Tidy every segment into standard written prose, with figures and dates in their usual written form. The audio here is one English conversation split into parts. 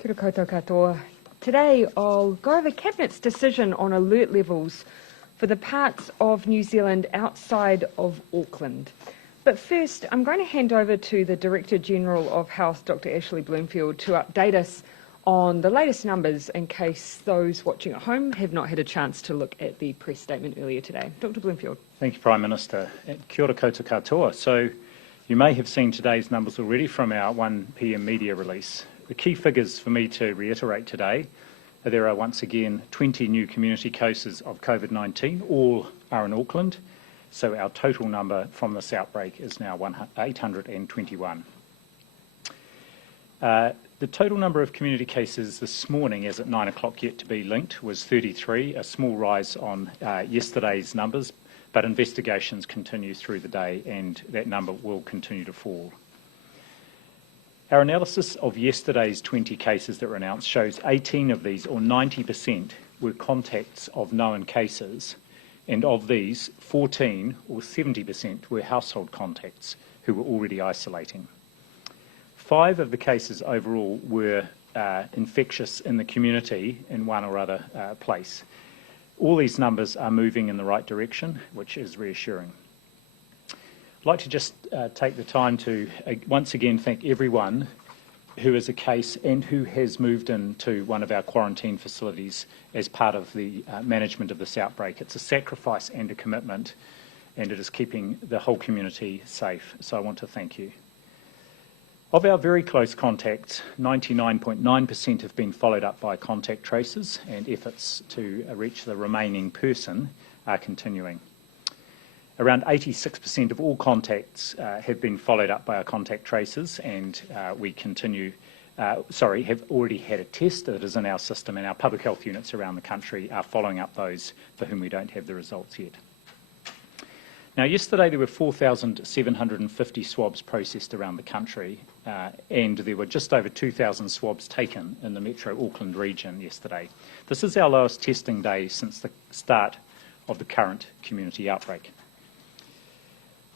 Kia ora koutou katoa. Today I'll go over Cabinet's decision on alert levels for the parts of New Zealand outside of Auckland. But first, I'm going to hand over to the Director General of Health, Dr. Ashley Bloomfield, to update us on the latest numbers in case those watching at home have not had a chance to look at the press statement earlier today. Dr. Bloomfield. Thank you, Prime Minister. Kia ora koutou katoa. So you may have seen today's numbers already from our 1 p.m. media release. The key figures for me to reiterate today are there are once again 20 new community cases of COVID-19, all are in Auckland, so our total number from this outbreak is now 821. The total number of community cases this morning, as at 9 o'clock yet to be linked, was 33, a small rise on yesterday's numbers, but investigations continue through the day and that number will continue to fall. Our analysis of yesterday's 20 cases that were announced shows 18 of these, or 90%, were contacts of known cases, and of these, 14, or 70%, were household contacts who were already isolating. 5 of the cases overall were infectious in the community in one or other place. All these numbers are moving in the right direction, which is reassuring. I'd like to just take the time to once again thank everyone who is a case and who has moved into one of our quarantine facilities as part of the management of this outbreak. It's a sacrifice and a commitment, and it is keeping the whole community safe, so I want to thank you. Of our very close contacts, 99.9% have been followed up by contact tracers, and efforts to reach the remaining person are continuing. Around 86% of all contacts have been followed up by our contact tracers, and we have already had a test that is in our system, and our public health units around the country are following up those for whom we don't have the results yet. Now, yesterday there were 4,750 swabs processed around the country, and there were just over 2,000 swabs taken in the Metro Auckland region yesterday. This is our lowest testing day since the start of the current community outbreak.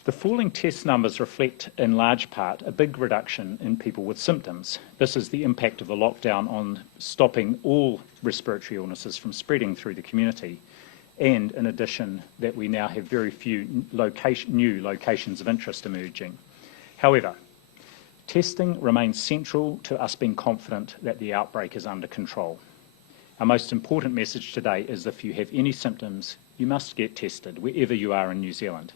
The falling test numbers reflect, in large part, a big reduction in people with symptoms. This is the impact of the lockdown on stopping all respiratory illnesses from spreading through the community, and in addition that we now have very few new locations of interest emerging. However, testing remains central to us being confident that the outbreak is under control. Our most important message today is if you have any symptoms, you must get tested wherever you are in New Zealand.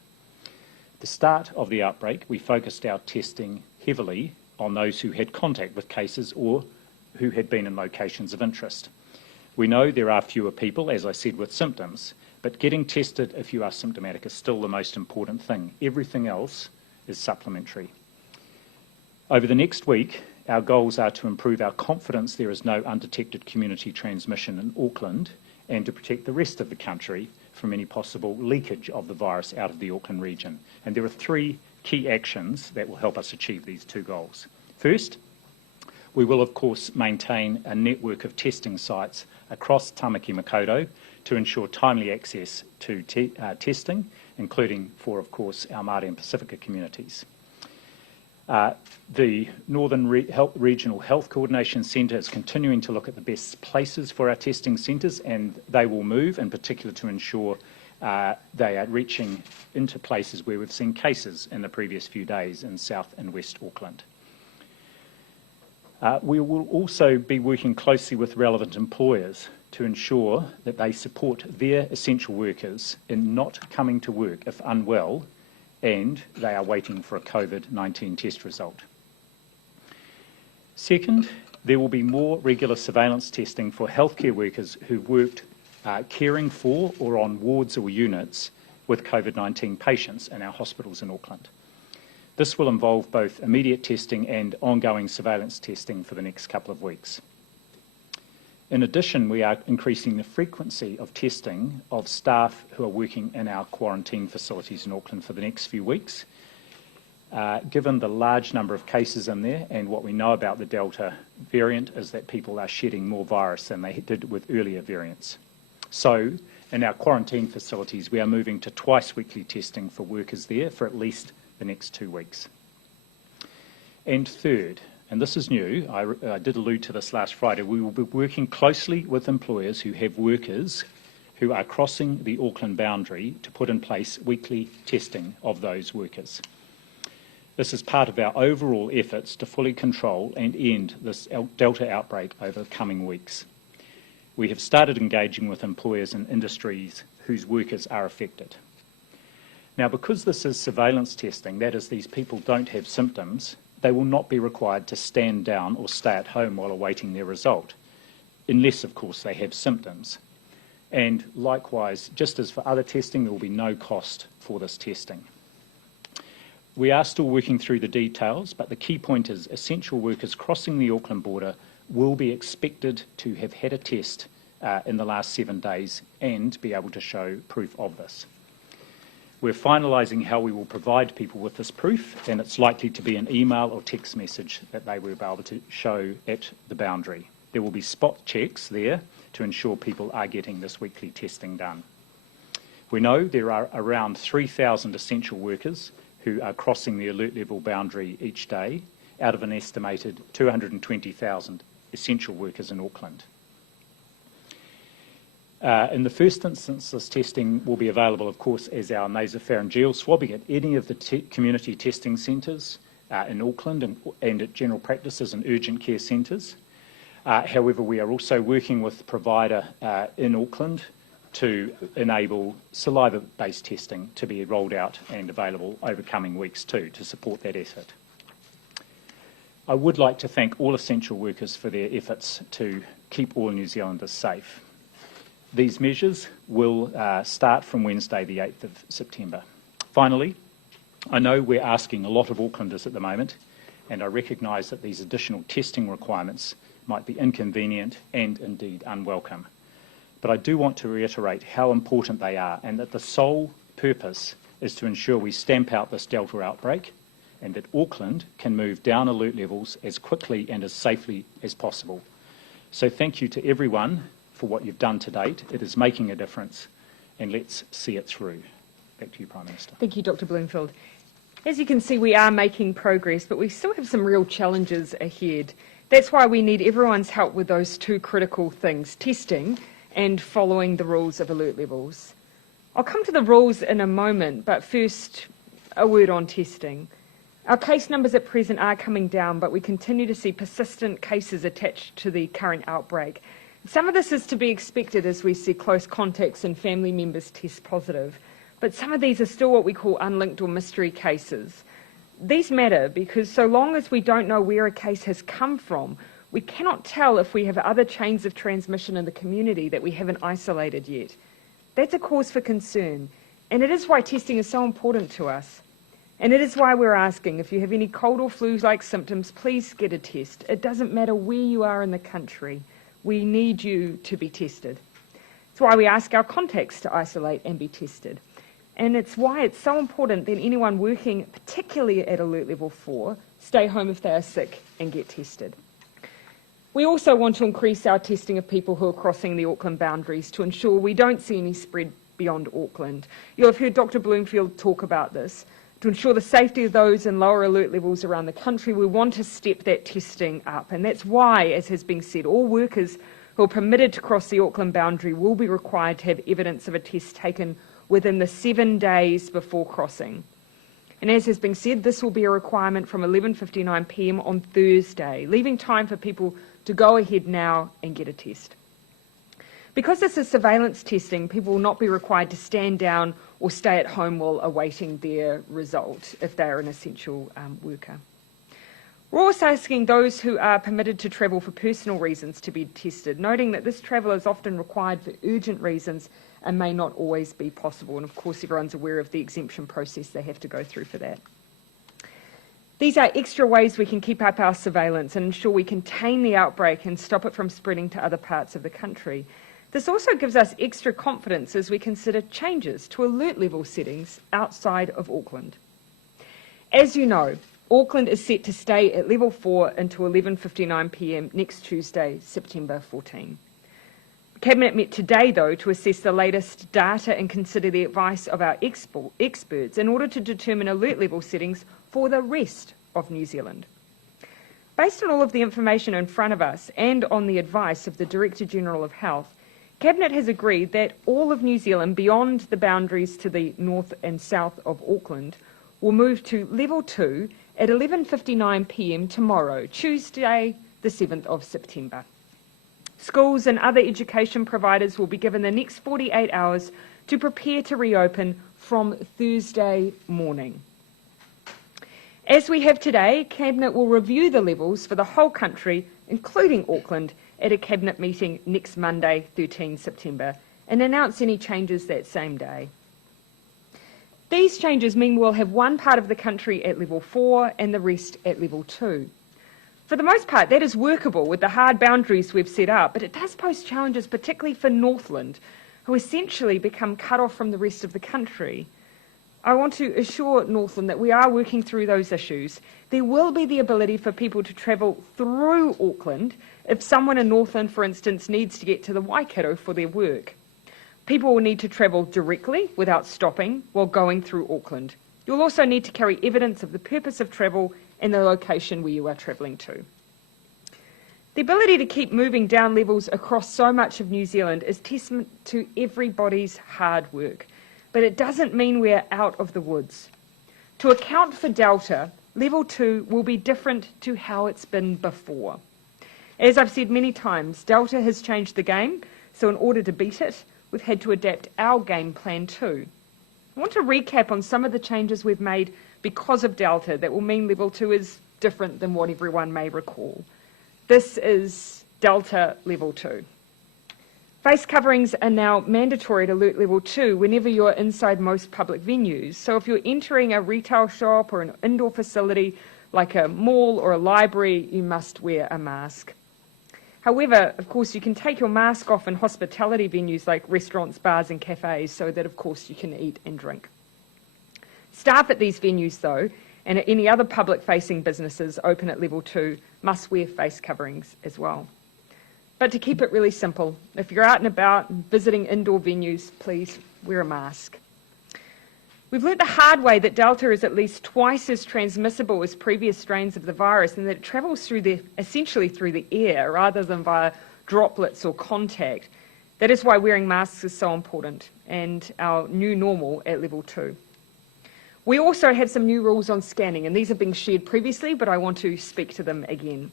At the start of the outbreak, we focused our testing heavily on those who had contact with cases or who had been in locations of interest. We know there are fewer people, as I said, with symptoms, but getting tested if you are symptomatic is still the most important thing. Everything else is supplementary. Over the next week, our goals are to improve our confidence there is no undetected community transmission in Auckland and to protect the rest of the country from any possible leakage of the virus out of the Auckland region. And there are 3 key actions that will help us achieve these 2 goals. First, we will of course maintain a network of testing sites across Tamaki Makaurau to ensure timely access to testing, including for, of course, our Māori and Pacifica communities. The Northern Regional Health Coordination Centre is continuing to look at the best places for our testing centres, and they will move, in particular to ensure they are reaching into places where we've seen cases in the previous few days in South and West Auckland. We will also be working closely with relevant employers to ensure that they support their essential workers in not coming to work if unwell and they are waiting for a COVID-19 test result. Second, there will be more regular surveillance testing for healthcare workers who've worked caring for or on wards or units with COVID-19 patients in our hospitals in Auckland. This will involve both immediate testing and ongoing surveillance testing for the next couple of weeks. In addition, we are increasing the frequency of testing of staff who are working in our quarantine facilities in Auckland for the next few weeks. Given the large number of cases in there and what we know about the Delta variant is that people are shedding more virus than they did with earlier variants. So, in our quarantine facilities, we are moving to twice weekly testing for workers there for at least the next 2 weeks. And third, and this is new, I did allude to this last Friday, we will be working closely with employers who have workers who are crossing the Auckland boundary to put in place weekly testing of those workers. This is part of our overall efforts to fully control and end this Delta outbreak over the coming weeks. We have started engaging with employers and industries whose workers are affected. Now, because this is surveillance testing, that is, these people don't have symptoms, they will not be required to stand down or stay at home while awaiting their result, unless, of course, they have symptoms. And likewise, just as for other testing, there will be no cost for this testing. We are still working through the details, but the key point is essential workers crossing the Auckland border will be expected to have had a test in the last 7 days and be able to show proof of this. We're finalising how we will provide people with this proof, and it's likely to be an email or text message that they will be able to show at the boundary. There will be spot checks there to ensure people are getting this weekly testing done. We know there are around 3,000 essential workers who are crossing the alert level boundary each day out of an estimated 220,000 essential workers in Auckland. In the first instance, this testing will be available, of course, as our nasopharyngeal swabbing at any of the community testing centres in Auckland and at general practices and urgent care centres. However, we are also working with the provider in Auckland to enable saliva-based testing to be rolled out and available over coming weeks too, to support that effort. I would like to thank all essential workers for their efforts to keep all New Zealanders safe. These measures will start from Wednesday, the 8th of September. Finally, I know we're asking a lot of Aucklanders at the moment, and I recognise that these additional testing requirements might be inconvenient and indeed unwelcome. But I do want to reiterate how important they are, and that the sole purpose is to ensure we stamp out this Delta outbreak and that Auckland can move down alert levels as quickly and as safely as possible. So thank you to everyone for what you've done to date. It is making a difference, and let's see it through. Back to you, Prime Minister. Thank you, Dr. Bloomfield. As you can see, we are making progress, but we still have some real challenges ahead. That's why we need everyone's help with those two critical things, testing and following the rules of alert levels. I'll come to the rules in a moment, but first, a word on testing. Our case numbers at present are coming down, but we continue to see persistent cases attached to the current outbreak. Some of this is to be expected as we see close contacts and family members test positive, but some of these are still what we call unlinked or mystery cases. These matter because so long as we don't know where a case has come from, we cannot tell if we have other chains of transmission in the community that we haven't isolated yet. That's a cause for concern, and it is why testing is so important to us. And it is why we're asking, if you have any cold or flu-like symptoms, please get a test. It doesn't matter where you are in the country. We need you to be tested. It's why we ask our contacts to isolate and be tested. And it's why it's so important that anyone working, particularly at alert level 4, stay home if they are sick and get tested. We also want to increase our testing of people who are crossing the Auckland boundaries to ensure we don't see any spread beyond Auckland. You'll have heard Dr. Bloomfield talk about this. To ensure the safety of those in lower alert levels around the country, we want to step that testing up. And that's why, as has been said, all workers who are permitted to cross the Auckland boundary will be required to have evidence of a test taken within the 7 days before crossing. And as has been said, this will be a requirement from 11:59 p.m. on Thursday, leaving time for people to go ahead now and get a test. Because this is surveillance testing, people will not be required to stand down or stay at home while awaiting their result if they are an essential worker. We're also asking those who are permitted to travel for personal reasons to be tested, noting that this travel is often required for urgent reasons and may not always be possible. And of course, everyone's aware of the exemption process they have to go through for that. These are extra ways we can keep up our surveillance and ensure we contain the outbreak and stop it from spreading to other parts of the country. This also gives us extra confidence as we consider changes to alert level settings outside of Auckland. As you know, Auckland is set to stay at level 4 until 11:59 p.m. next Tuesday, September 14. Cabinet met today, though, to assess the latest data and consider the advice of our experts in order to determine alert level settings for the rest of New Zealand. Based on all of the information in front of us and on the advice of the Director-General of Health, Cabinet has agreed that all of New Zealand beyond the boundaries to the north and south of Auckland will move to Level 2 at 11:59 p.m. tomorrow, Tuesday, the 7th of September. Schools and other education providers will be given the next 48 hours to prepare to reopen from Thursday morning. As we have today, Cabinet will review the levels for the whole country, including Auckland, at a Cabinet meeting next Monday, 13 September, and announce any changes that same day. These changes mean we'll have one part of the country at Level 4 and the rest at Level 2. For the most part, that is workable with the hard boundaries we've set up, but it does pose challenges, particularly for Northland, who essentially become cut off from the rest of the country. I want to assure Northland that we are working through those issues. There will be the ability for people to travel through Auckland if someone in Northland, for instance, needs to get to the Waikato for their work. People will need to travel directly without stopping while going through Auckland. You'll also need to carry evidence of the purpose of travel and the location where you are travelling to. The ability to keep moving down levels across so much of New Zealand is testament to everybody's hard work, but it doesn't mean we're out of the woods. To account for Delta, Level 2 will be different to how it's been before. As I've said many times, Delta has changed the game, so in order to beat it, we've had to adapt our game plan too. I want to recap on some of the changes we've made because of Delta that will mean Level 2 is different than what everyone may recall. This is Delta Level 2. Face coverings are now mandatory at Alert Level 2 whenever you're inside most public venues. So if you're entering a retail shop or an indoor facility like a mall or a library, you must wear a mask. However, of course, you can take your mask off in hospitality venues like restaurants, bars and cafes so that, of course, you can eat and drink. Staff at these venues, though, and at any other public-facing businesses open at Level 2 must wear face coverings as well. But to keep it really simple, if you're out and about and visiting indoor venues, please wear a mask. We've learnt the hard way that Delta is at least twice as transmissible as previous strains of the virus and that it travels essentially through the air rather than via droplets or contact. That is why wearing masks is so important and our new normal at Level 2. We also have some new rules on scanning, and these have been shared previously, but I want to speak to them again.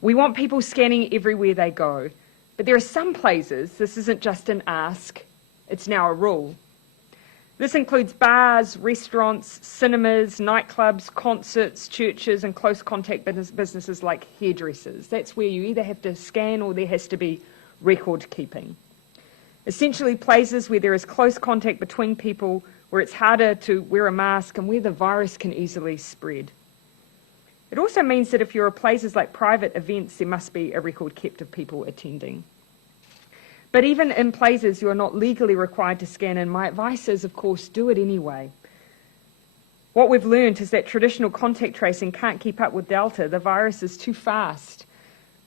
We want people scanning everywhere they go, but there are some places this isn't just an ask, it's now a rule. This includes bars, restaurants, cinemas, nightclubs, concerts, churches, and close contact businesses like hairdressers. That's where you either have to scan or there has to be record keeping. Essentially, places where there is close contact between people, where it's harder to wear a mask and where the virus can easily spread. It also means that if you're at places like private events, there must be a record kept of people attending. But even in places you are not legally required to scan in, my advice is, of course, do it anyway. What we've learned is that traditional contact tracing can't keep up with Delta. The virus is too fast.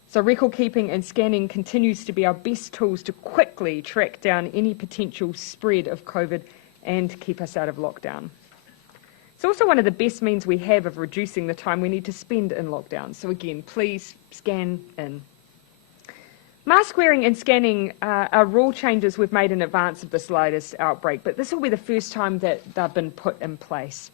So record keeping and scanning continues to be our best tools to quickly track down any potential spread of COVID and keep us out of lockdown. It's also one of the best means we have of reducing the time we need to spend in lockdown. So again, please scan in. Mask wearing and scanning are rule changes we've made in advance of this latest outbreak, but this will be the first time that they've been put in place.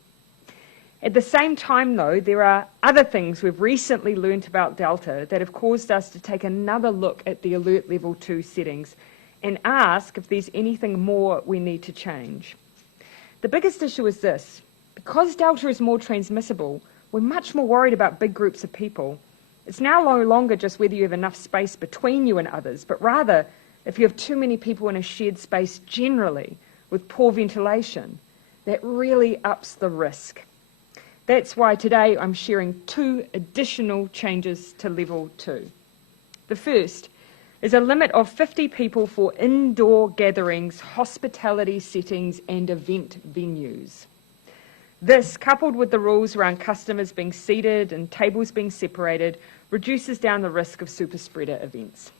At the same time, though, there are other things we've recently learnt about Delta that have caused us to take another look at the Alert Level 2 settings and ask if there's anything more we need to change. The biggest issue is this. Because Delta is more transmissible, we're much more worried about big groups of people. It's now no longer just whether you have enough space between you and others, but rather if you have too many people in a shared space generally with poor ventilation, that really ups the risk. That's why today I'm sharing 2 additional changes to Level 2. The first is a limit of 50 people for indoor gatherings, hospitality settings and event venues. This, coupled with the rules around customers being seated and tables being separated, reduces down the risk of super spreader events.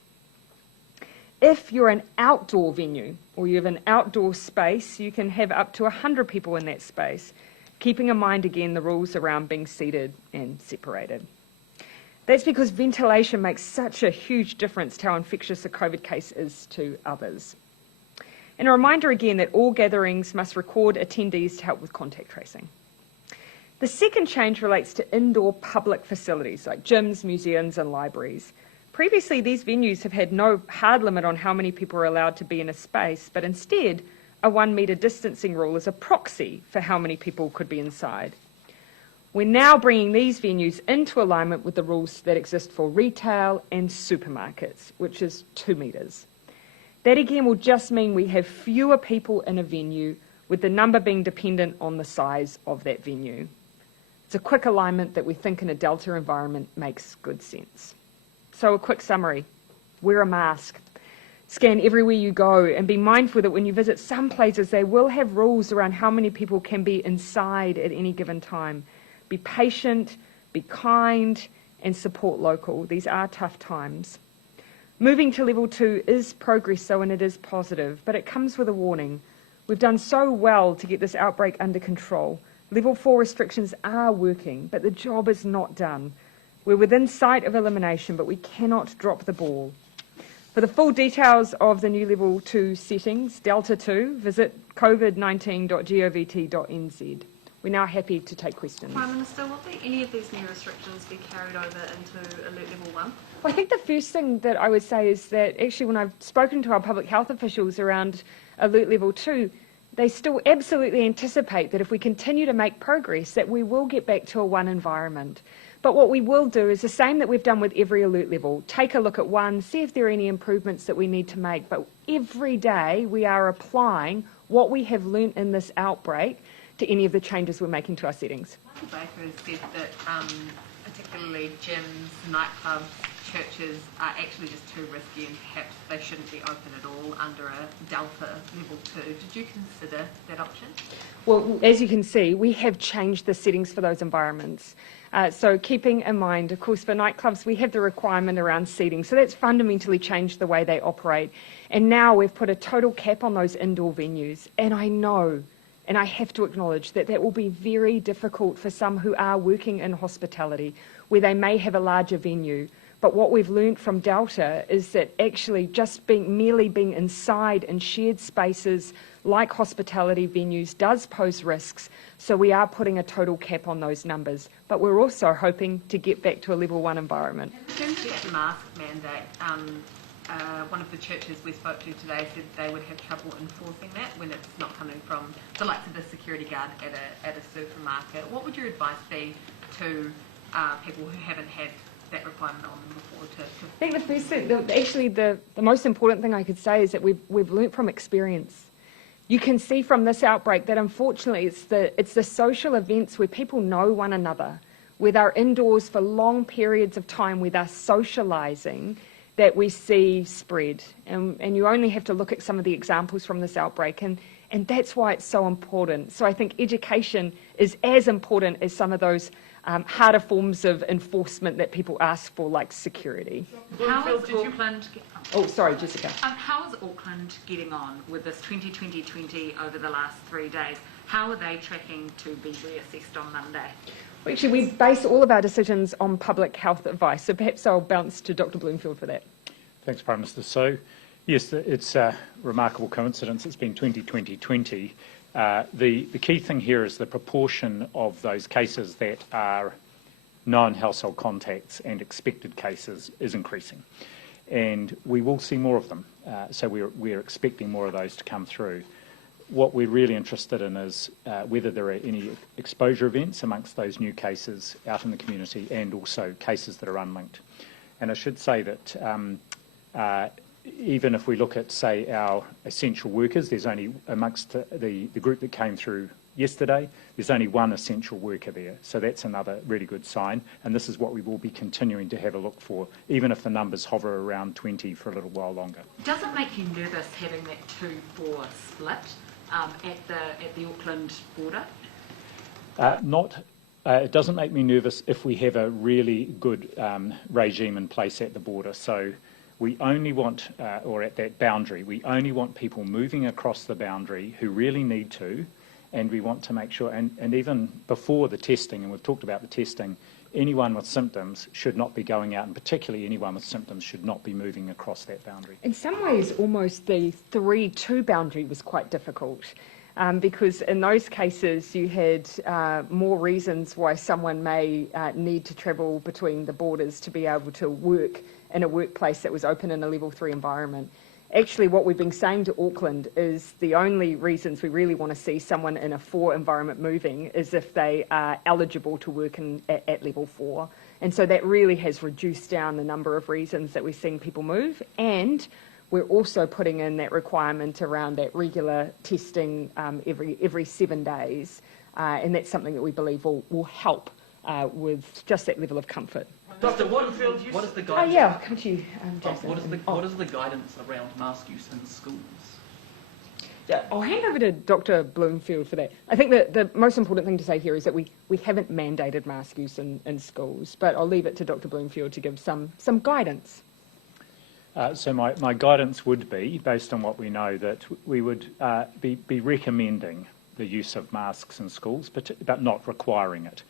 If you're an outdoor venue or you have an outdoor space, you can have up to 100 people in that space, keeping in mind again the rules around being seated and separated. That's because ventilation makes such a huge difference to how infectious a COVID case is to others. And a reminder again that all gatherings must record attendees to help with contact tracing. The second change relates to indoor public facilities like gyms, museums and libraries. Previously, these venues have had no hard limit on how many people are allowed to be in a space, but instead, a 1 metre distancing rule is a proxy for how many people could be inside. We're now bringing these venues into alignment with the rules that exist for retail and supermarkets, which is 2 metres. That again will just mean we have fewer people in a venue, with the number being dependent on the size of that venue. It's a quick alignment that we think in a Delta environment makes good sense. So a quick summary: wear a mask, scan everywhere you go, and be mindful that when you visit some places, they will have rules around how many people can be inside at any given time. Be patient, be kind, and support local. These are tough times. Moving to level 2 is progress, though, and it is positive, but it comes with a warning. We've done so well to get this outbreak under control. Level 4 restrictions are working, but the job is not done. We're within sight of elimination, but we cannot drop the ball. For the full details of the new level 2 settings, Delta 2, visit covid19.govt.nz. We're now happy to take questions. Prime Minister, will any of these new restrictions be carried over into Alert Level 1? Well, I think the first thing that I would say is that actually when I've spoken to our public health officials around Alert Level 2, they still absolutely anticipate that if we continue to make progress, that we will get back to a 1 environment. But what we will do is the same that we've done with every alert level. Take a look at 1, see if there are any improvements that we need to make. But every day we are applying what we have learnt in this outbreak to any of the changes we're making to our settings. Michael Baker has said that particularly gyms, nightclubs, churches are actually just too risky and perhaps they shouldn't be open at all under a Delta level 2. Did you consider that option? Well, as you can see, we have changed the settings for those environments. So keeping in mind, of course, for nightclubs, we have the requirement around seating. So that's fundamentally changed the way they operate. And now we've put a total cap on those indoor venues. And I know, and I have to acknowledge that that will be very difficult for some who are working in hospitality, where they may have a larger venue. But what we've learnt from Delta is that actually just merely being inside in shared spaces like hospitality venues does pose risks. So we are putting a total cap on those numbers. But we're also hoping to get back to a level 1 environment. In terms of that mask mandate, one of the churches we spoke to today said they would have trouble enforcing that when it's not coming from the likes of the security guard at a supermarket. What would your advice be to people who haven't had that requirement on them before? I think the first thing, the most important thing I could say is that we've learnt from experience. You can see from this outbreak that unfortunately it's the social events where people know one another, where they're indoors for long periods of time, where they're socialising, that we see spread. And you only have to look at some of the examples from this outbreak, and that's why it's so important. So I think education is as important as some of those harder forms of enforcement that people ask for, like security. How is Auckland... Oh, sorry, Jessica. How is Auckland getting on with this 2020 over the last 3 days? How are they tracking to be reassessed on Monday? Well, actually, we base all of our decisions on public health advice, so perhaps I'll bounce to Dr. Bloomfield for that. Thanks, Prime Minister. So, yes, it's a remarkable coincidence. It's been 2020. The key thing here is the proportion of those cases that are known household contacts and expected cases is increasing. And we will see more of them. So we're expecting more of those to come through. What we're really interested in is whether there are any exposure events amongst those new cases out in the community and also cases that are unlinked. And I should say that even if we look at, say, our essential workers, there's only, amongst the group that came through yesterday, there's only 1 essential worker there. So that's another really good sign. And this is what we will be continuing to have a look for, even if the numbers hover around 20 for a little while longer. Does it make you nervous having that 2-4 split at the Auckland border? It doesn't make me nervous if we have a really good regime in place at the border. So we only want, or at that boundary, we only want people moving across the boundary who really need to, and we want to make sure, and even before the testing, and we've talked about the testing, anyone with symptoms should not be going out, and particularly anyone with symptoms should not be moving across that boundary. In some ways, almost the 3-2 boundary was quite difficult. Because in those cases you had more reasons why someone may need to travel between the borders to be able to work in a workplace that was open in a level 3 environment. Actually, what we've been saying to Auckland is the only reasons we really want to see someone in a 4 environment moving is if they are eligible to work at level 4. And so that really has reduced down the number of reasons that we're seeing people move. And we're also putting in that requirement around that regular testing every 7 days, and that's something that we believe will help with just that level of comfort. Dr. Bloomfield, what is the guidance? I'll come to you, Jason. What is the guidance around mask use in schools? Yeah, I'll hand over to Dr. Bloomfield for that. I think that the most important thing to say here is that we haven't mandated mask use in schools, but I'll leave it to Dr. Bloomfield to give some guidance. So my guidance would be, based on what we know, that we would be recommending the use of masks in schools, but not requiring it.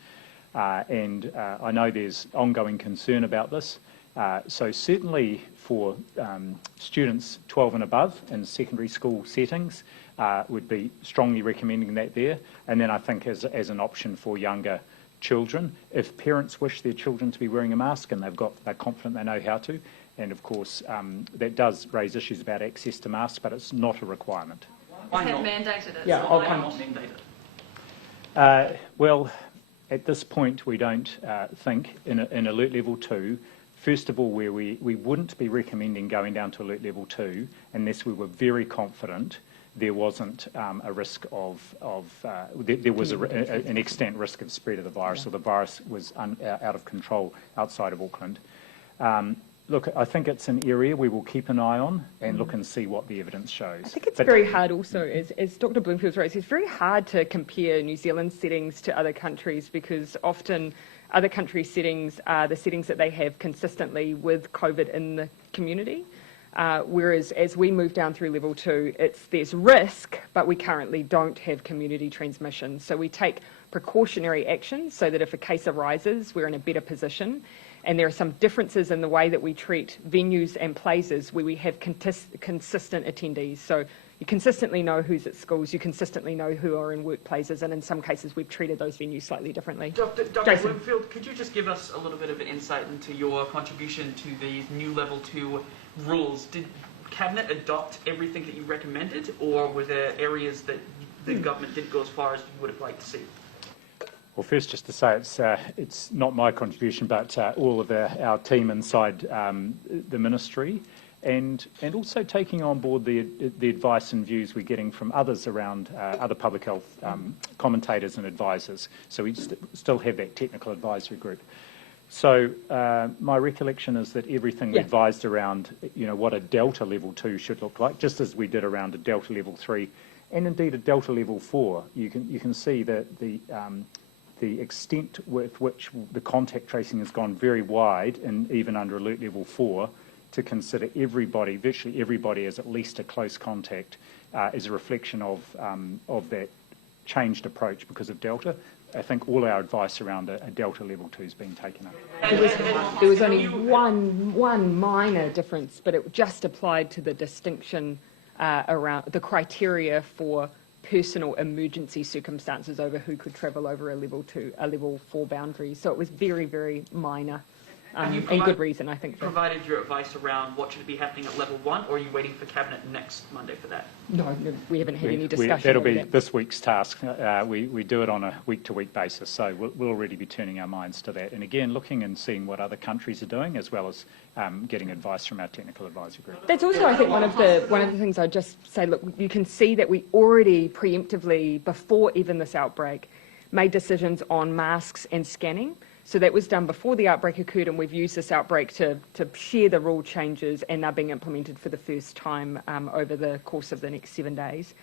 And I know there's ongoing concern about this. So certainly for students 12 and above in secondary school settings, would be strongly recommending that there. And then I think as an option for younger children, if parents wish their children to be wearing a mask and they're confident they know how to. And of course, that does raise issues about access to masks, but it's not a requirement. Why Have not? mandated it. Yeah, so I'll why come. not? Not mandated. Well, at this point, we don't think in alert level 2, first of all, where we wouldn't be recommending going down to alert level 2 unless we were very confident there wasn't a risk there was an extant risk of spread of the virus, or the virus was out of control outside of Auckland. Look, I think it's an area we will keep an eye on and look and see what the evidence shows. I think it's very hard also, as Dr. Bloomfield raised, it's very hard to compare New Zealand settings to other countries because often other country settings are the settings that they have consistently with COVID in the community. Whereas as we move down through level 2, there's risk, but we currently don't have community transmission. So we take precautionary action so that if a case arises, we're in a better position. And there are some differences in the way that we treat venues and places where we have consistent attendees. So you consistently know who's at schools, you consistently know who are in workplaces, and in some cases we've treated those venues slightly differently. Dr. Jason. Bloomfield, could you just give us a little bit of an insight into your contribution to these new level 2 rules? Did Cabinet adopt everything that you recommended, or were there areas that the government didn't go as far as you would have liked to see? Well, first, just to say it's not my contribution, but all of our team inside the ministry, and also taking on board the advice and views we're getting from others around other public health commentators and advisors. So we still have that technical advisory group. So my recollection is that everything we advised around, what a Delta level 2 should look like, just as we did around a Delta level 3, and indeed a Delta level 4. You can see that the extent with which the contact tracing has gone very wide, and even under alert level 4, to consider everybody, virtually everybody, as at least a close contact, is a reflection of that changed approach because of Delta. I think all our advice around a Delta level 2 is being taken up. There was only one minor difference, but it just applied to the distinction around the criteria for personal emergency circumstances over who could travel over a level 4 boundary. So it was very, very minor. And good reason, I think. Provided your advice around what should be happening at level 1, or are you waiting for Cabinet next Monday for that? No, we haven't had any discussion. That'll be that. this week's task. We do it on a week-to-week basis, so we'll already be turning our minds to that. And again, looking and seeing what other countries are doing, as well as getting advice from our technical advisory group. That's also, I think, one of the things I'd just say. Look, you can see that we already preemptively, before even this outbreak, made decisions on masks and scanning. So that was done before the outbreak occurred, and we've used this outbreak to share the rule changes, and they're being implemented for the first time over the course of the next 7 days.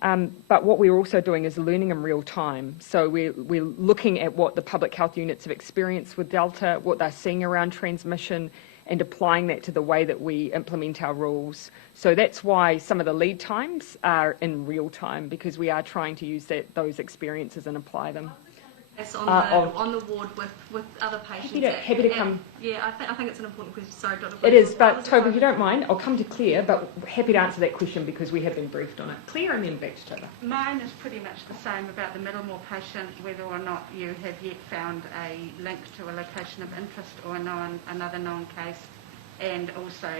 But what we're also doing is learning in real time. So we're looking at what the public health units have experienced with Delta, what they're seeing around transmission, and applying that to the way that we implement our rules. So that's why some of the lead times are in real time, because we are trying to use those experiences and apply them. Yes, of... on the ward with other patients. Happy to come. Yeah, I think it's an important question. Sorry, Dr. It is, but Toby, if you don't mind, I'll come to Claire, but happy to answer that question because we have been briefed on it. Claire, and then back to Toby. Mine is pretty much the same about the Middlemore patient, whether or not you have yet found a link to a location of interest or another known case, and also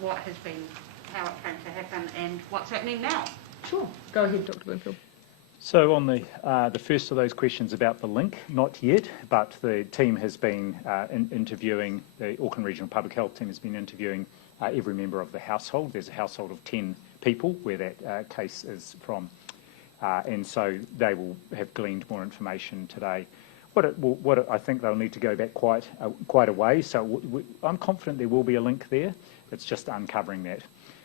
what has been, how it came to happen, and what's happening now. Sure. Go ahead, Dr. Bloomfield. So on the first of those questions about the link, not yet, but the team has been interviewing, the Auckland Regional Public Health team has been interviewing every member of the household. There's a household of 10 people where that case is from, and so they will have gleaned more information today. I think they'll need to go back quite a way, so I'm confident there will be a link there. It's just uncovering that.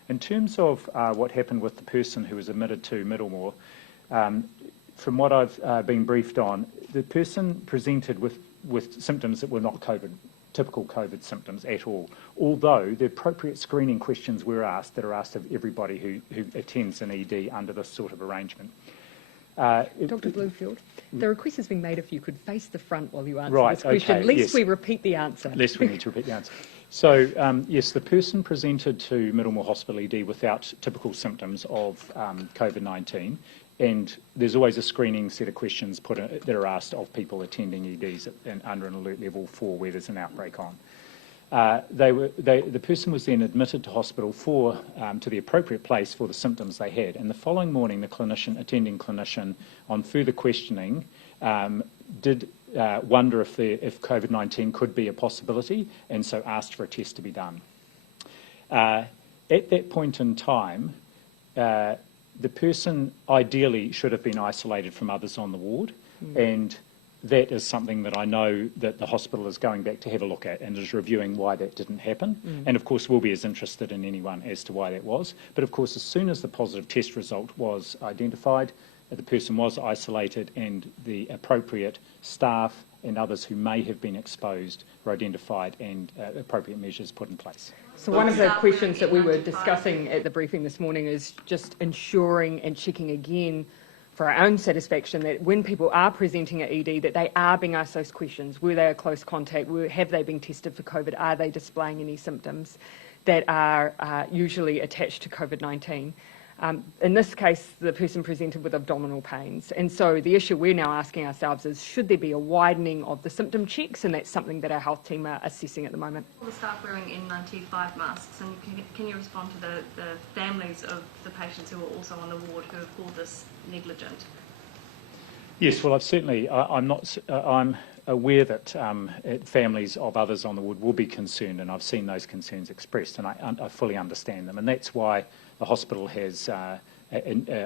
In terms of what happened with the person who was admitted to Middlemore, from what I've been briefed on, the person presented with symptoms that were not typical COVID symptoms at all, although the appropriate screening questions were asked that are asked of everybody who attends an ED under this sort of arrangement. Dr. Bloomfield, the request has been made if you could face the front while you answer this question, okay, lest yes. we repeat the answer. Lest we need to repeat the answer. So, yes, the person presented to Middlemore Hospital ED without typical symptoms of COVID-19, and there's always a screening set of questions that are asked of people attending EDs under an alert level 4 where there's an outbreak on. The person was then admitted to hospital to the appropriate place for the symptoms they had, and the following morning the attending clinician, on further questioning, did wonder if COVID-19 could be a possibility, and so asked for a test to be done. At that point in time, the person ideally should have been isolated from others on the ward, and that is something that I know that the hospital is going back to have a look at and is reviewing why that didn't happen. And of course we'll be as interested in anyone as to why that was. But of course as soon as the positive test result was identified, the person was isolated and the appropriate staff and others who may have been exposed were identified and appropriate measures put in place. So one of the questions that we were discussing at the briefing this morning is just ensuring and checking again for our own satisfaction that when people are presenting at ED that they are being asked those questions. Were they a close contact? Have they been tested for COVID? Are they displaying any symptoms that are usually attached to COVID-19? In this case, the person presented with abdominal pains. And so the issue we're now asking ourselves is, should there be a widening of the symptom checks? And that's something that our health team are assessing at the moment. All the staff wearing N95 masks, and can you respond to the families of the patients who are also on the ward who have called this negligent? Yes, well, I'm aware that families of others on the ward will be concerned, and I've seen those concerns expressed, and I fully understand them. And that's why the hospital has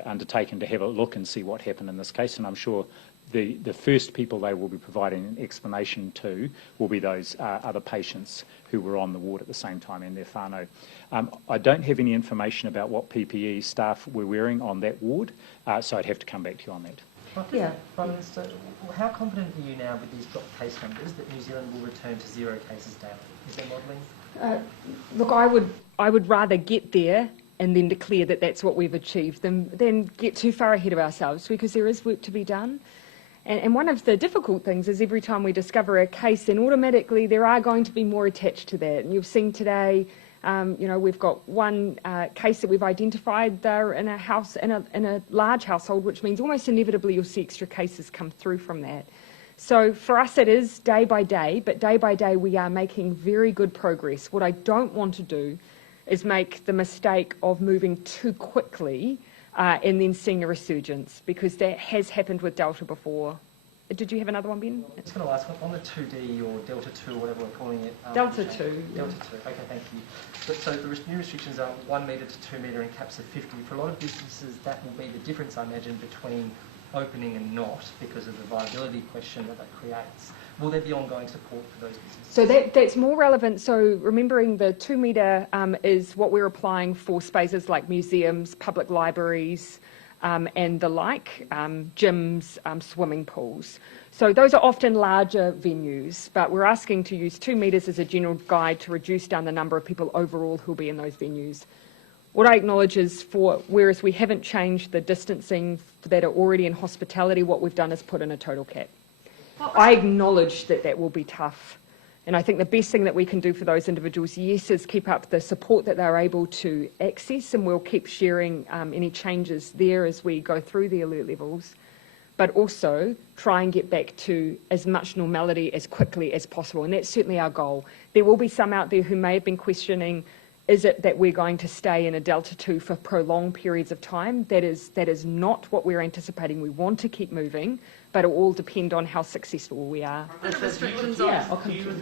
undertaken to have a look and see what happened in this case, and I'm sure the first people they will be providing an explanation to will be those other patients who were on the ward at the same time and their whānau. I don't have any information about what PPE staff were wearing on that ward, so I'd have to come back to you on that. Yeah. Prime Minister, how confident are you now with these dropped case numbers that New Zealand will return to 0 cases daily? Is there modelling? Look, I would rather get there and then declare that that's what we've achieved than get too far ahead of ourselves, because there is work to be done. And one of the difficult things is every time we discover a case, then automatically there are going to be more attached to that. And you've seen today, we've got one case that we've identified there in a house, in a large household, which means almost inevitably you'll see extra cases come through from that. So for us it is day by day, but day by day we are making very good progress. What I don't want to do is make the mistake of moving too quickly and then seeing a resurgence, because that has happened with Delta before. Did you have another one, Ben? I was going to ask, on the 2D or Delta 2, whatever we're calling it. Delta 2. Delta 2, okay, thank you. So the new restrictions are 1 metre to 2 metre and caps of 50. For a lot of businesses, that will be the difference, I imagine, between opening and not, because of the viability question that creates. Will there be ongoing support for those businesses? So that's more relevant. So remembering the 2 metre is what we're applying for spaces like museums, public libraries, and the like, gyms, swimming pools. So those are often larger venues, but we're asking to use 2 metres as a general guide to reduce down the number of people overall who'll be in those venues. What I acknowledge is whereas we haven't changed the distancing that are already in hospitality, what we've done is put in a total cap. I acknowledge that that will be tough. And I think the best thing that we can do for those individuals, yes, is keep up the support that they're able to access, and we'll keep sharing any changes there as we go through the alert levels, but also try and get back to as much normality as quickly as possible. And that's certainly our goal. There will be some out there who may have been questioning, is it that we're going to stay in a Delta 2 for prolonged periods of time? That is not what we're anticipating. We want to keep moving, but it will all depend on how successful we are. Restrictions Do on you use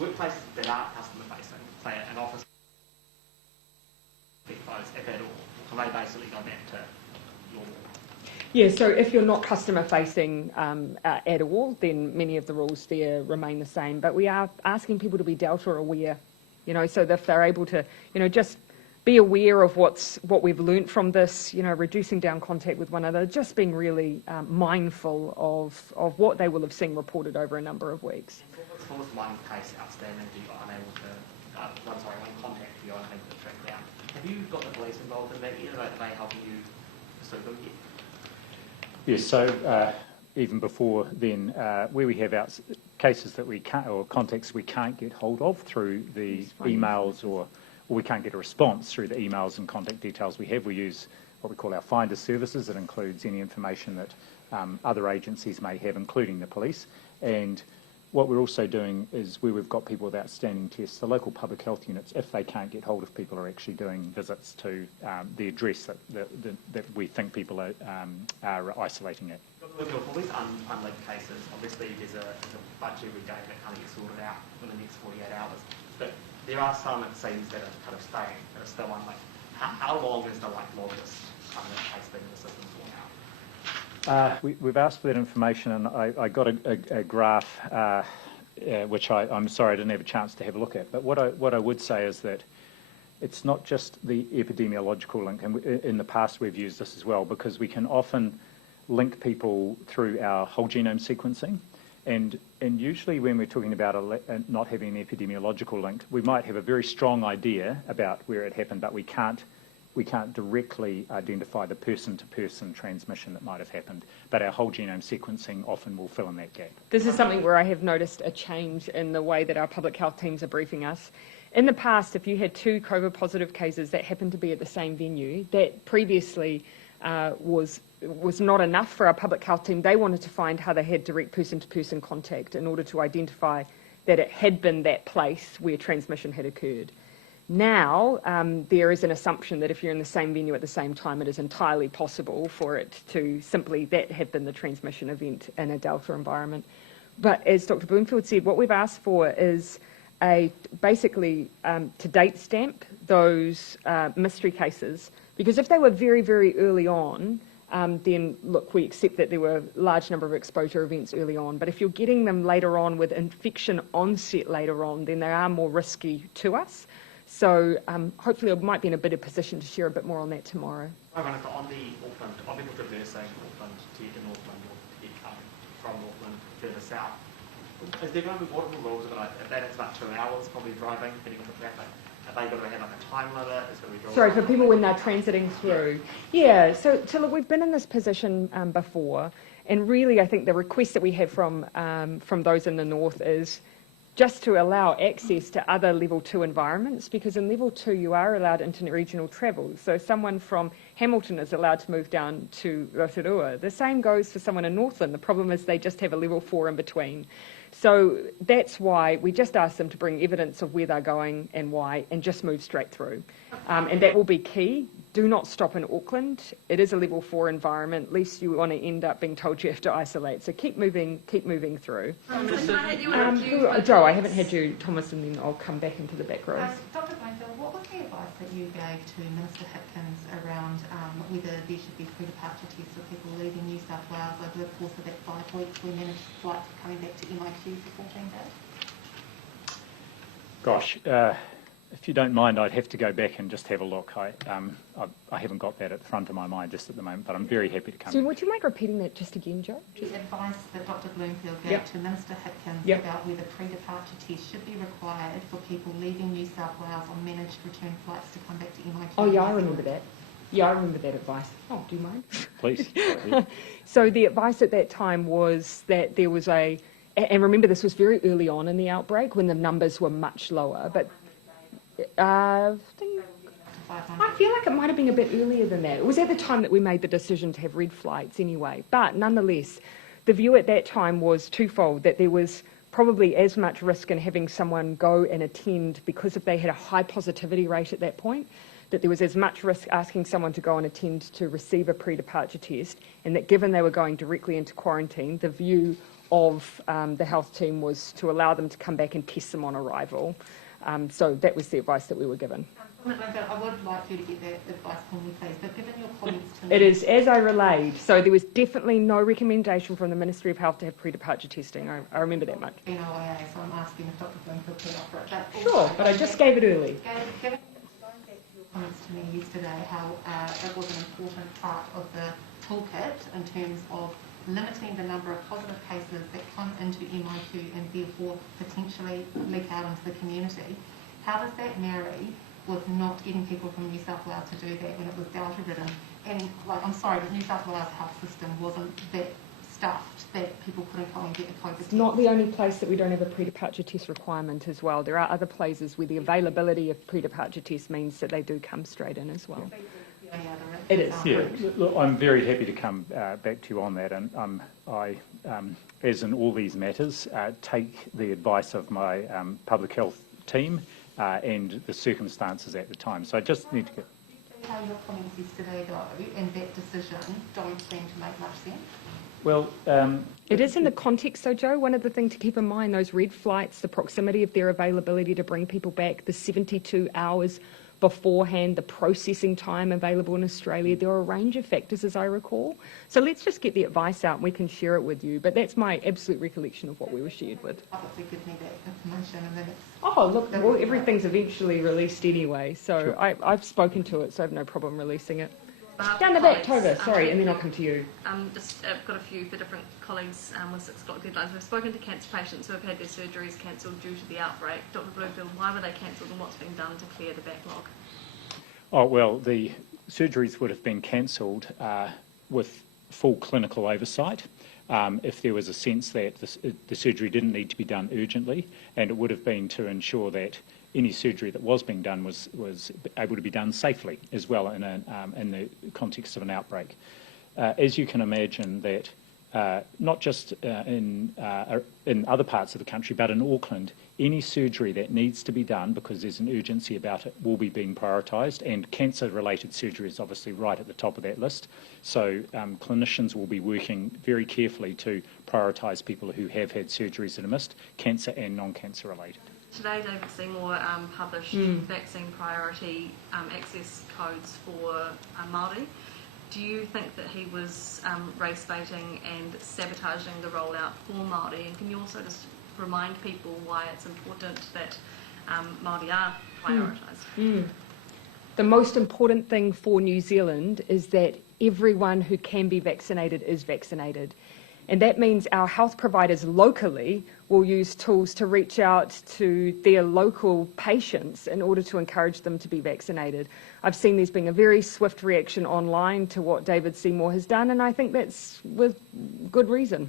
workplaces that aren't customer facing, say an office, if at all, can they basically go back to normal? Yeah, so if you're not customer facing at all, then many of the rules there remain the same. But we are asking people to be Delta aware, so that if they're able to, just be aware of what we've learnt from this, reducing down contact with one another, just being really mindful of what they will have seen reported over a number of weeks. What was one case outstanding that you were unable to, one contact you were unable to track down? Have you got the police involved in that yet? Are they helping you pursue them yet? Yes, so even before then, where we have cases that we can't, or contacts we can't get hold of through the emails, or we can't get a response through the emails and contact details we have, we use what we call our finder services. That includes any information that other agencies may have, including the police. And what we're also doing is, where we've got people with outstanding tests, the local public health units, if they can't get hold of people, are actually doing visits to the address that we think people are isolating at. With all these unlinked cases, obviously there's a bunch every day that kind of gets sorted out within the next 48 hours. But there are some, it seems, that are kind of staying, that are still unlinked. How long is the longest unlinked case been in the system for now? We've asked for that information, and I got a graph, which I'm sorry I didn't have a chance to have a look at. But what I would say is that it's not just the epidemiological link, and in the past we've used this as well, because we can often link people through our whole genome sequencing. And usually when we're talking about not having an epidemiological link, we might have a very strong idea about where it happened, but we can't directly identify the person-to-person transmission that might have happened. But our whole genome sequencing often will fill in that gap. This is something where I have noticed a change in the way that our public health teams are briefing us. In the past, if you had 2 COVID positive cases that happened to be at the same venue, that previously was not enough for our public health team. They wanted to find how they had direct person-to-person contact in order to identify that it had been that place where transmission had occurred. Now, there is an assumption that if you're in the same venue at the same time, it is entirely possible for it to simply that have been the transmission event in a Delta environment. But as Dr. Bloomfield said, what we've asked for is basically to date stamp those mystery cases, because if they were very, very early on, then look, we accept that there were a large number of exposure events early on, but if you're getting them later on with infection onset later on, then they are more risky to us. So hopefully I might be in a better position to share a bit more on that tomorrow. On the Auckland, I've been traversing Auckland to get to Northland, or to get from Auckland further south. Is there going to be audible rules about that? It's about 2 hours probably driving, depending on the traffic. Are they going to have like a time limit? Is there going to be Sorry, for people when they're transiting through. Yeah, so look, we've been in this position before, and really I think the request that we have from those in the north is just to allow access to other level 2 environments, because in level 2 you are allowed interregional travel. So someone from Hamilton is allowed to move down to Rotorua. The same goes for someone in Northland. The problem is they just have a level 4 in between. So that's why we just ask them to bring evidence of where they're going and why, and just move straight through. And that will be key. Do not stop in Auckland. It is a level 4 environment, lest you want to end up being told you have to isolate. So keep moving through. Joe, I haven't had you, Thomas, and then I'll come back into the back rows. Dr. Bloomfield, what was the advice that you gave to Minister Hipkins around whether there should be pre-departure tests for people leaving New South Wales over the course of that 5 weeks we managed flights coming back to MIQ for 14 days? Gosh, if you don't mind, I'd have to go back and just have a look. I haven't got that at the front of my mind just at the moment, but I'm very happy to come. So would you mind repeating that just again, Joe? The advice that Dr. Bloomfield gave to Minister Hipkins about whether pre-departure tests should be required for people leaving New South Wales on managed return flights to come back to MIQ. Oh yeah, I remember that. Yeah, I remember that advice. Oh, do you mind? Please. So the advice at that time was that there was and remember this was very early on in the outbreak when the numbers were much lower, but I feel like it might have been a bit earlier than that. It was at the time that we made the decision to have red flights anyway, but nonetheless, the view at that time was twofold, that there was probably as much risk in having someone go and attend because if they had a high positivity rate at that point, that there was as much risk asking someone to go and attend to receive a pre-departure test, and that given they were going directly into quarantine, the view of the health team was to allow them to come back and test them on arrival. So that was the advice that we were given. I would like you to get that advice from me, please, but given your comments to me... It is as I relayed. So there was definitely no recommendation from the Ministry of Health to have pre-departure testing. I remember that much. NOIA, so I'm asking if Dr. Bloomfield can offer it. But Sure, but I just gave it early. Given going back to your comments to me yesterday, how it was an important part of the toolkit in terms of limiting the number of positive cases that come into MIQ and therefore potentially leak out into the community, how does that marry with not getting people from New South Wales to do that when it was Delta-ridden? And, I'm sorry, but New South Wales health system wasn't that stuffed that people couldn't go and get the COVID It's not the only place that we don't have a pre-departure test requirement as well. There are other places where the availability of pre-departure tests means that they do come straight in as well. It is. Yeah, look, I'm very happy to come back to you on that, and I, as in all these matters, take the advice of my public health team and the circumstances at the time. So I just need to get... How your comments yesterday, though, and that decision don't seem to make much sense? Well, it is in the context, though, Joe. One of the things to keep in mind, those red flights, the proximity of their availability to bring people back, the 72 hours beforehand, the processing time available in Australia. There are a range of factors, as I recall. So let's just get the advice out and we can share it with you. But that's my absolute recollection of what we were shared with. Obviously, give me that information and then it's... Oh, look, well, everything's eventually released anyway. So Sure. I've spoken to it, so I have no problem releasing it. Down the back, Tova, sorry, and then I'll come to you. I've got a few for different colleagues with 6 o'clock deadlines. We've spoken to cancer patients who have had their surgeries cancelled due to the outbreak. Dr. Bloomfield, why were they cancelled and what's being done to clear the backlog? oh, well, the surgeries would have been cancelled with full clinical oversight if there was a sense that the surgery didn't need to be done urgently, and it would have been to ensure that any surgery that was being done was able to be done safely as well in the context of an outbreak. As you can imagine, that not just in other parts of the country, but in Auckland, any surgery that needs to be done because there's an urgency about it will be being prioritised, and cancer-related surgery is obviously right at the top of that list. So clinicians will be working very carefully to prioritise people who have had surgeries that are missed, cancer and non-cancer related. Today, David Seymour published vaccine priority access codes for Māori. Do you think that he was race baiting and sabotaging the rollout for Māori? And can you also just remind people why it's important that Māori are prioritised? The most important thing for New Zealand is that everyone who can be vaccinated is vaccinated. And that means our health providers locally will use tools to reach out to their local patients in order to encourage them to be vaccinated. I've seen there's been a very swift reaction online to what David Seymour has done, and I think that's with good reason.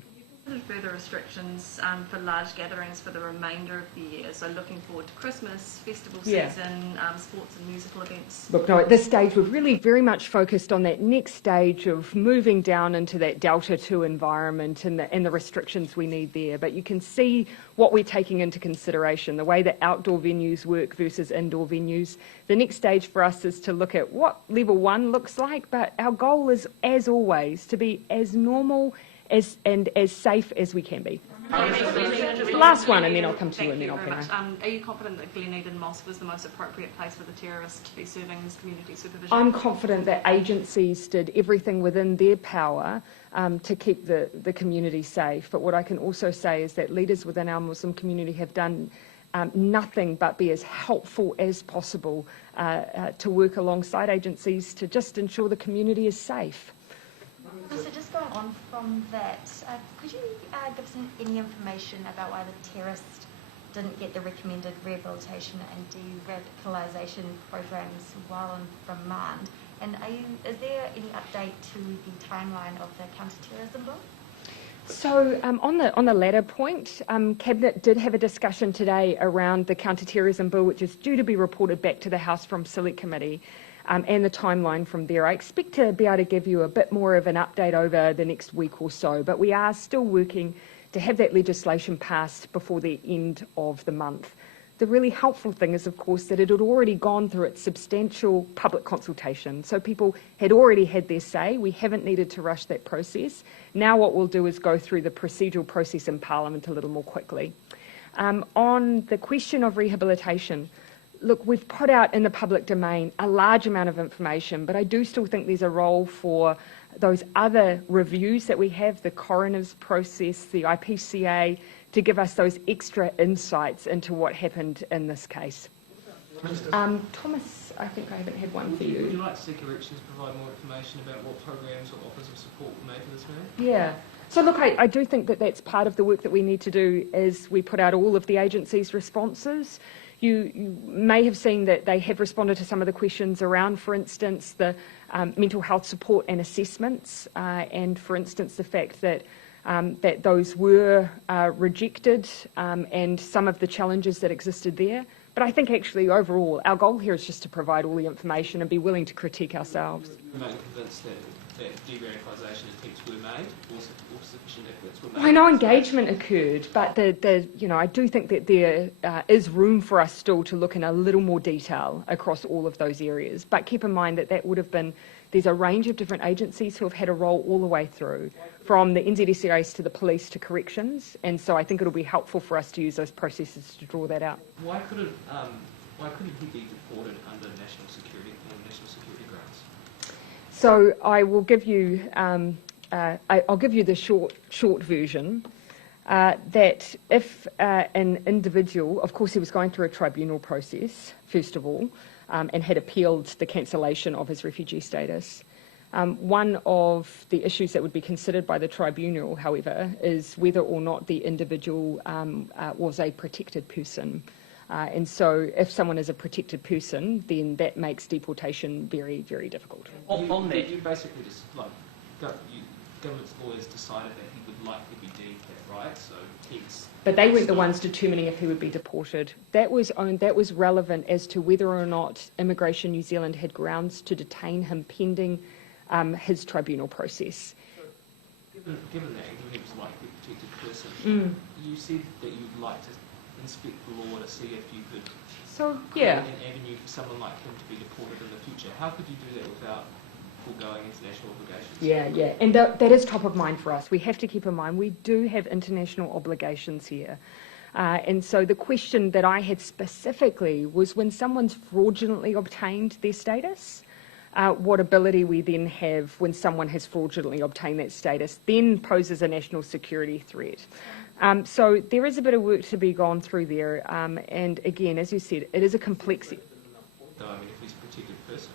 Further restrictions for large gatherings for the remainder of the year, so looking forward to Christmas, festival season, sports and musical events. Look, no, at this stage we've really very much focused on that next stage of moving down into that Delta 2 environment and the restrictions we need there. But you can see what we're taking into consideration, the way that outdoor venues work versus indoor venues. The next stage for us is to look at what level 1 looks like, but our goal is, as always, to be as normal and as safe as we can be. Last one, and then I'll come to you, and then I'll finish. Are you confident that Glen Mosque was the most appropriate place for the terrorist to be serving as community supervision? I'm confident that agencies did everything within their power to keep the community safe. But what I can also say is that leaders within our Muslim community have done nothing but be as helpful as possible to work alongside agencies to just ensure the community is safe. So just going on from that, could you give us any information about why the terrorist didn't get the recommended rehabilitation and de-radicalisation programs while in remand? And is there any update to the timeline of the counter-terrorism bill? So on the latter point, Cabinet did have a discussion today around the counter-terrorism bill, which is due to be reported back to the House from Select Committee, and the timeline from there. I expect to be able to give you a bit more of an update over the next week or so, but we are still working to have that legislation passed before the end of the month. The really helpful thing is, of course, that it had already gone through its substantial public consultation. So people had already had their say. We haven't needed to rush that process. Now what we'll do is go through the procedural process in Parliament a little more quickly. On the question of rehabilitation, look, we've put out in the public domain a large amount of information, but I do still think there's a role for those other reviews that we have, the coroner's process, the IPCA, to give us those extra insights into what happened in this case. Thomas, I think I haven't had one for you. Would you like Seeker Corrections to provide more information about what programs or offers of support were made to this man? Yeah. So look, I do think that that's part of the work that we need to do as we put out all of the agencies' responses. You may have seen that they have responded to some of the questions around, for instance, the mental health support and assessments, and for instance, the fact that that those were rejected, and some of the challenges that existed there. But I think actually overall, our goal here is just to provide all the information and be willing to critique ourselves. Remain convinced that de-radicalisation attempts were made, or sufficient efforts were made? I know engagement occurred, but I do think that there is room for us still to look in a little more detail across all of those areas. But keep in mind that would have been, there's a range of different agencies who have had a role all the way through, from the NZSRAs to the police to corrections, and so I think it'll be helpful for us to use those processes to draw that out. Why couldn't he be deported under national security grounds? So I will give you, I'll give you the short version. That if an individual, of course he was going through a tribunal process, first of all, and had appealed the cancellation of his refugee status. One of the issues that would be considered by the tribunal, however, is whether or not the individual was a protected person. And so if someone is a protected person, then that makes deportation very, very difficult. On that, you basically just, government's lawyers decided that he would likely be deemed that, right? So but they weren't the ones determining if he would be deported. That was relevant as to whether or not Immigration New Zealand had grounds to detain him pending his tribunal process. Given that he was likely a protected person, you said that you'd like to inspect the law to see if you could create an avenue for someone like him to be deported in the future. How could you do that without foregoing international obligations? Yeah, and that is top of mind for us. We have to keep in mind we do have international obligations here. And so the question that I had specifically was, when someone's fraudulently obtained their status, what ability we then have when someone has fraudulently obtained that status then poses a national security threat. So there is a bit of work to be gone through there. And again, as you said, it is a complex... No, I mean, if he's a protected person.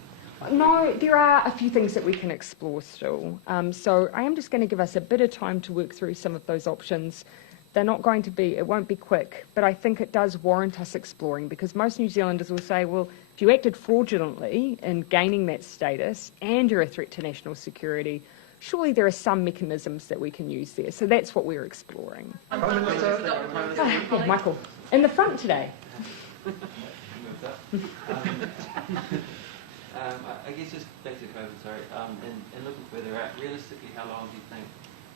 No, there are a few things that we can explore still. So I am just going to give us a bit of time to work through some of those options. They're not going to be, it won't be quick, but I think it does warrant us exploring, because most New Zealanders will say, well, if you acted fraudulently in gaining that status and you're a threat to national security, surely there are some mechanisms that we can use there. So that's what we're exploring. Yeah, Michael, in the front today. I guess just back to COVID, sorry, and looking further out, realistically, how long do you think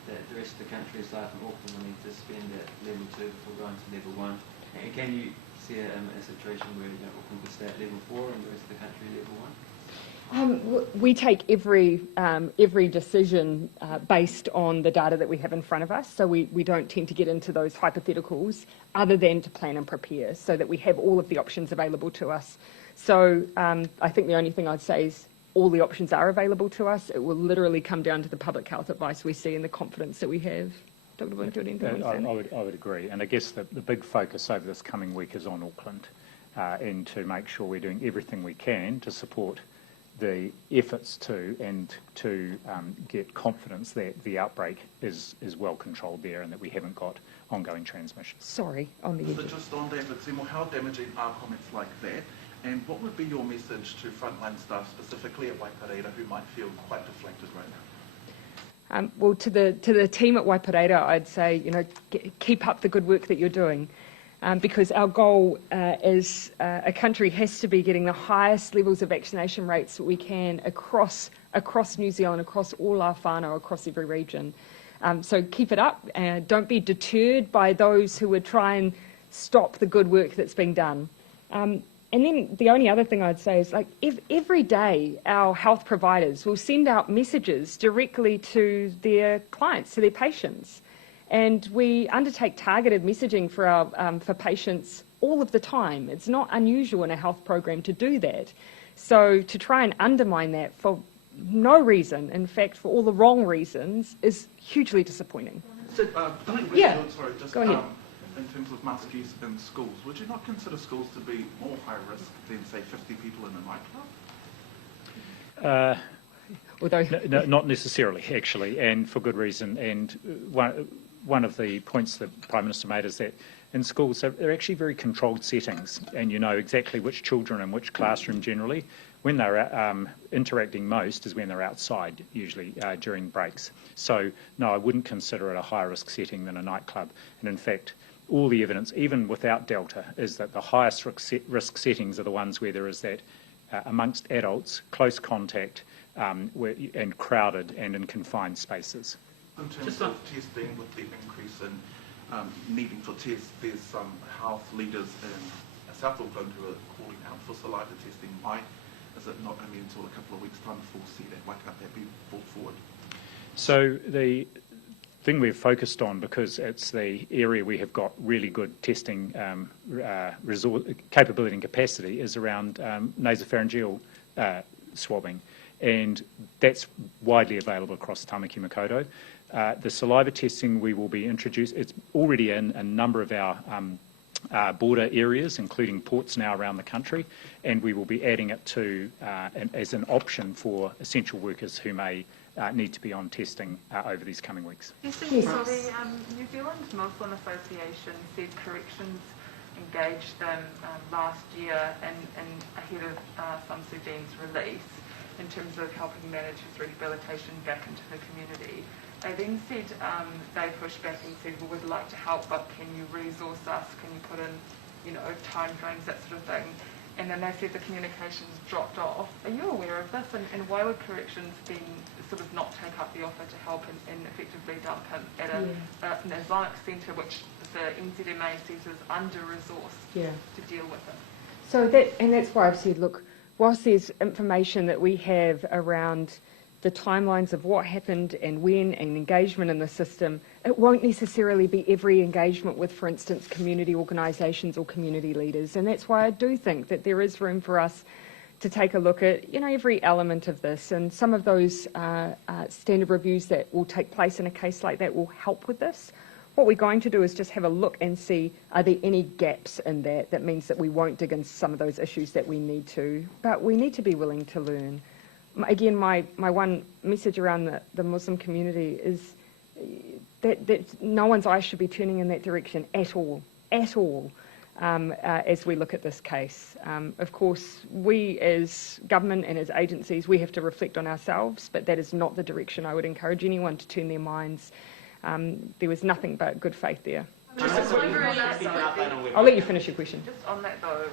that the rest of the country, aside from Auckland, will need to spend at level 2 before going to level 1? And can you see a situation where Auckland could stay at level 4 and the rest of the country level 1? We take every decision based on the data that we have in front of us, so we don't tend to get into those hypotheticals other than to plan and prepare so that we have all of the options available to us. So I think the only thing I'd say is all the options are available to us. It will literally come down to the public health advice we see and the confidence that we have. Dr. Boone, do you have anything to say? I would agree. And I guess the big focus over this coming week is on Auckland, and to make sure we're doing everything we can to support the efforts to get confidence that the outbreak is well controlled there and that we haven't got ongoing transmission. Sorry, on the edge. So just on that, Seymour, how damaging are comments like that? And what would be your message to frontline staff, specifically at Waipareira, who might feel quite deflated right now? Well, to the team at Waipareira, I'd say, keep up the good work that you're doing, because our goal as a country has to be getting the highest levels of vaccination rates that we can across New Zealand, across all our whānau, across every region. So keep it up. Don't be deterred by those who would try and stop the good work that's being done. And then the only other thing I'd say is, if every day our health providers will send out messages directly to their clients, to their patients, and we undertake targeted messaging for patients all of the time. It's not unusual in a health program to do that. So to try and undermine that for no reason, in fact, for all the wrong reasons, is hugely disappointing. So, Yeah, sorry, just, go ahead. In terms of mask use in schools, would you not consider schools to be more high risk than, say, 50 people in a nightclub? Although, Not necessarily, actually, and for good reason. And one of the points that the Prime Minister made is that in schools, they're actually very controlled settings, and you know exactly which children in which classroom generally. When they're interacting most is when they're outside, usually during breaks. So, no, I wouldn't consider it a higher risk setting than a nightclub. And in fact, all the evidence, even without Delta, is that the highest risk settings are the ones where there is that amongst adults, close contact, and crowded and in confined spaces. In terms of testing, with the increase in needing for tests, there's some health leaders in South Auckland who are calling out for saliva testing. Why is it not only until a couple of weeks' time before we see that? Why can't that be brought forward? So the thing we've focused on, because it's the area we have got really good testing capability and capacity, is around nasopharyngeal swabbing, and that's widely available across Tamaki Makaurau. The saliva testing we will be introduced, it's already in a number of our border areas, including ports now around the country, and we will be adding it to as an option for essential workers who may need to be on testing over these coming weeks. Yes. So the New Zealand Muslim Association said corrections engaged them last year and ahead of Sam Sudan's release in terms of helping manage his rehabilitation back into the community. They then said they pushed back and said, well, we'd like to help, but can you resource us? Can you put in, time frames, that sort of thing? And then they said the communications dropped off. Are you aware of this? And why would corrections then sort of not take up the offer to help and effectively dump him at an Islamic centre which the NZMA says is under-resourced to deal with it? So that's why I've said, look, whilst there's information that we have around the timelines of what happened and when and engagement in the system, it won't necessarily be every engagement with, for instance, community organisations or community leaders. And that's why I do think that there is room for us to take a look at, every element of this. And some of those standard reviews that will take place in a case like that will help with this. What we're going to do is just have a look and see, are there any gaps in that? That means that we won't dig into some of those issues that we need to. But we need to be willing to learn. Again, my one message around the Muslim community is that no one's eyes should be turning in that direction at all, as we look at this case. Of course, we as government and as agencies, we have to reflect on ourselves, but that is not the direction I would encourage anyone to turn their minds. There was nothing but good faith there. I'll let you finish your question. Just on that though,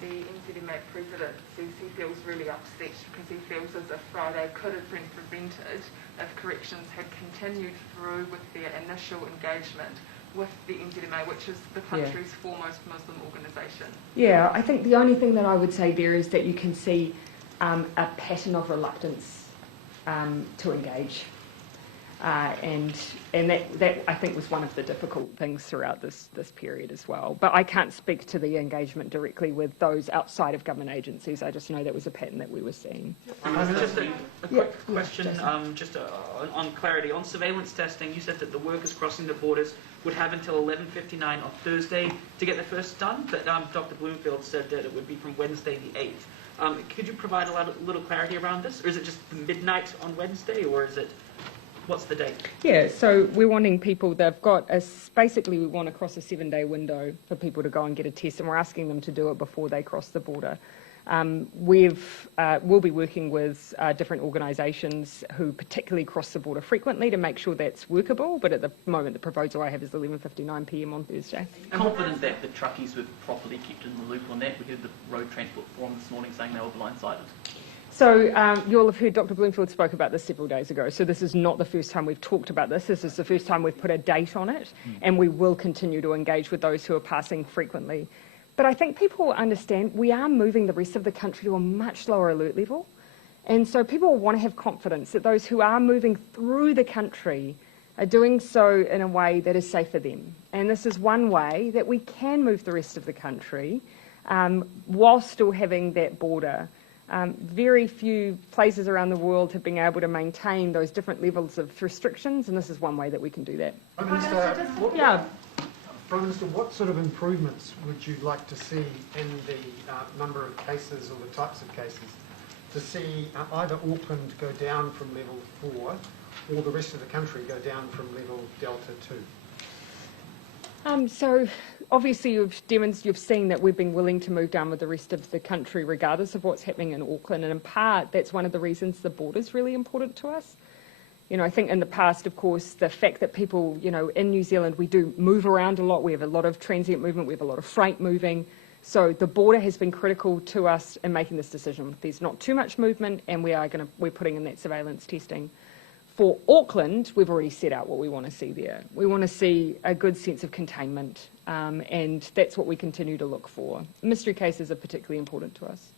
the NZMA president says he feels really upset because he feels as if Friday could have been prevented if corrections had continued through with their initial engagement with the NZMA, which is the country's foremost Muslim organisation. Yeah, I think the only thing that I would say there is that you can see a pattern of reluctance to engage. And that I think was one of the difficult things throughout this period as well. But I can't speak to the engagement directly with those outside of government agencies. I just know that was a pattern that we were seeing. Just a quick question, just on clarity. On surveillance testing, you said that the workers crossing the borders would have until 11:59 on Thursday to get the first done, but Dr. Bloomfield said that it would be from Wednesday the 8th. Could you provide a little clarity around this? Or is it just midnight on Wednesday, or is it... What's the date? Yeah, so we're wanting people, basically we want across a 7-day window for people to go and get a test, and we're asking them to do it before they cross the border. We'll be working with different organisations who particularly cross the border frequently to make sure that's workable, but at the moment the proposal I have is 11:59 p.m. on Thursday. Confident that the truckies were properly kept in the loop on that? We heard the Road Transport Forum this morning saying they were blindsided. So you'll have heard Dr. Bloomfield spoke about this several days ago. So this is not the first time we've talked about this. This is the first time we've put a date on it, and we will continue to engage with those who are passing frequently. But I think people understand we are moving the rest of the country to a much lower alert level. And so people want to have confidence that those who are moving through the country are doing so in a way that is safe for them. And this is one way that we can move the rest of the country while still having that border. Very few places around the world have been able to maintain those different levels of restrictions, and this is one way that we can do that. Prime Minister, what sort of improvements would you like to see in the number of cases or the types of cases to see either Auckland go down from level 4 or the rest of the country go down from level Delta 2? So obviously you've seen that we've been willing to move down with the rest of the country regardless of what's happening in Auckland, and in part that's one of the reasons the border is really important to us. You know, I think in the past, of course, the fact that people, you know, in New Zealand we do move around a lot, we have a lot of transient movement, we have a lot of freight moving, so the border has been critical to us in making this decision. There's not too much movement, and we're putting in that surveillance testing. For Auckland, we've already set out what we want to see there. We want to see a good sense of containment, and that's what we continue to look for. Mystery cases are particularly important to us.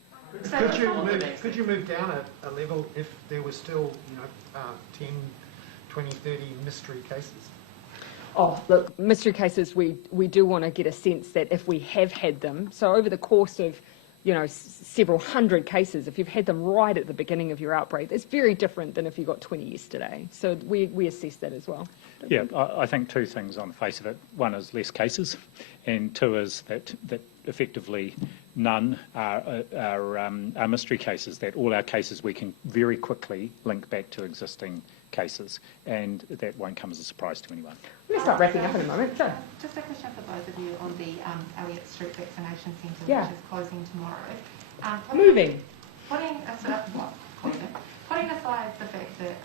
Could you move down a level if there were still, 10, 20, 30 mystery cases? Oh, look, mystery cases, we do want to get a sense that if we have had them, so over the course of several hundred cases, if you've had them right at the beginning of your outbreak, it's very different than if you got 20 yesterday. So we assess that as well. Yeah, I think two things on the face of it. One is less cases, and two is that effectively none are mystery cases, that all our cases we can very quickly link back to existing cases, and that won't come as a surprise to anyone. Let me start wrapping up in a moment. So. Just a question for both of you on the Elliott Street Vaccination Centre, Yeah. which is closing tomorrow. Putting aside the fact that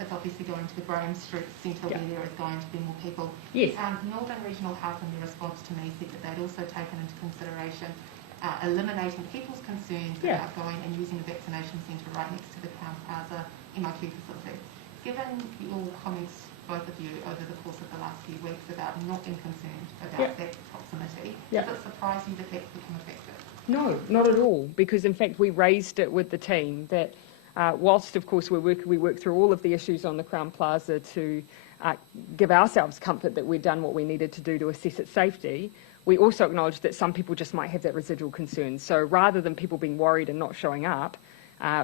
it's obviously going to the Graham Street Centre where there is going to be more people. Yes. Northern Regional Health in their response to me said that they'd also taken into consideration eliminating people's concerns about going and using the vaccination centre right next to the Crown Plaza MIQ facility. Given your comments, both of you, over the course of the last few weeks about not being concerned about that proximity, does it surprise you that that's become effective? No, not at all, because in fact we raised it with the team that whilst of course we work through all of the issues on the Crown Plaza to give ourselves comfort that we'd done what we needed to do to assess its safety, we also acknowledged that some people just might have that residual concern. So rather than people being worried and not showing up,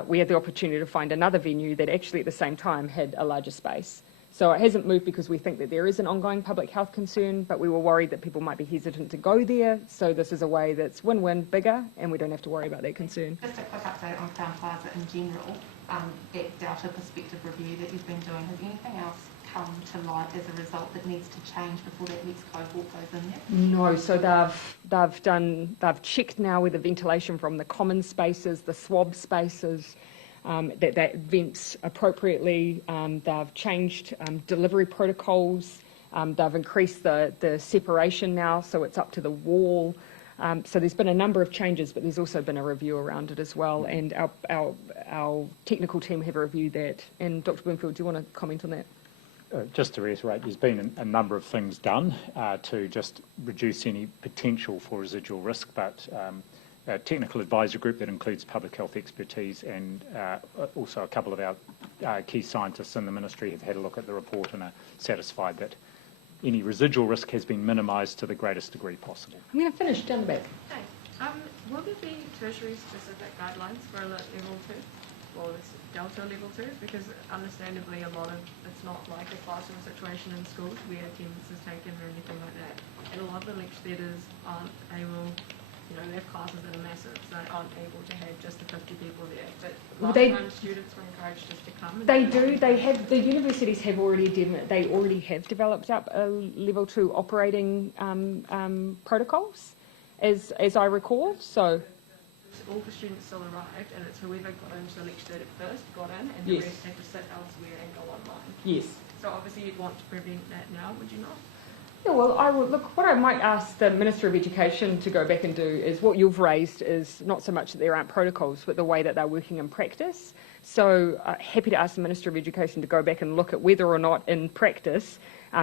we had the opportunity to find another venue that actually at the same time had a larger space. So it hasn't moved because we think that there is an ongoing public health concern, but we were worried that people might be hesitant to go there. So this is a way that's win-win, bigger, and we don't have to worry about that concern. Just a quick update on Crown Plaza in general, that Delta perspective review that you've been doing. Has anything else come to light as a result that needs to change before that next cohort goes in there? No, so they've checked now with the ventilation from the common spaces, the swab spaces, that vents appropriately. They've changed delivery protocols. They've increased the separation now, so it's up to the wall. So there's been a number of changes, but there's also been a review around it as well, and our technical team have reviewed that. And Dr. Bloomfield, do you want to comment on that? Just to reiterate, there's been a number of things done to just reduce any potential for residual risk, but a technical advisory group that includes public health expertise and also a couple of our key scientists in the ministry have had a look at the report and are satisfied that any residual risk has been minimised to the greatest degree possible. I'm going to finish down the back. Thanks. Will there be tertiary-specific guidelines for alert level 2 or this Delta level 2? Because understandably it's not like a classroom situation in schools where attendance is taken or anything like that. And a lot of the lecture theatres aren't able, they have classes that are massive, so they aren't able to have just the 50 people there. But last time students were encouraged just to come. They do. The universities have already developed up a level 2 operating protocols, as I recall. So all the students still arrived, and it's whoever got into the lecture that first got in, and Yes. the rest had to sit elsewhere and go online. Yes. So obviously you'd want to prevent that now, would you not? Yeah, well, I would look. What I might ask the Minister of Education to go back and do is what you've raised is not so much that there aren't protocols, but the way that they're working in practice. So happy to ask the Minister of Education to go back and look at whether or not in practice,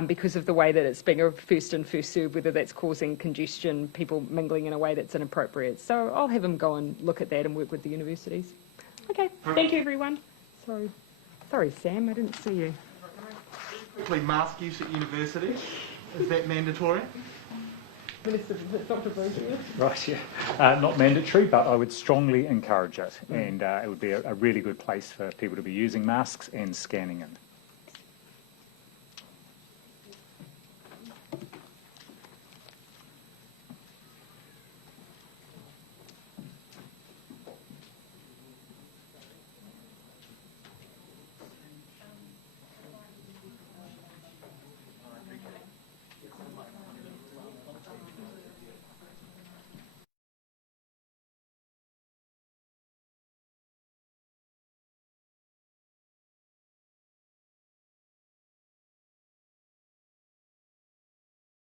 because of the way that it's being a first in, first served, whether that's causing congestion, people mingling in a way that's inappropriate. So I'll have him go and look at that and work with the universities. Okay, thank you everyone. Sorry Sam, I didn't see you. Quickly, mask use at university. Is that mandatory? Minister, Dr. Bruce. Right, yeah. Not mandatory, but I would strongly encourage it. And it would be a really good place for people to be using masks and scanning in.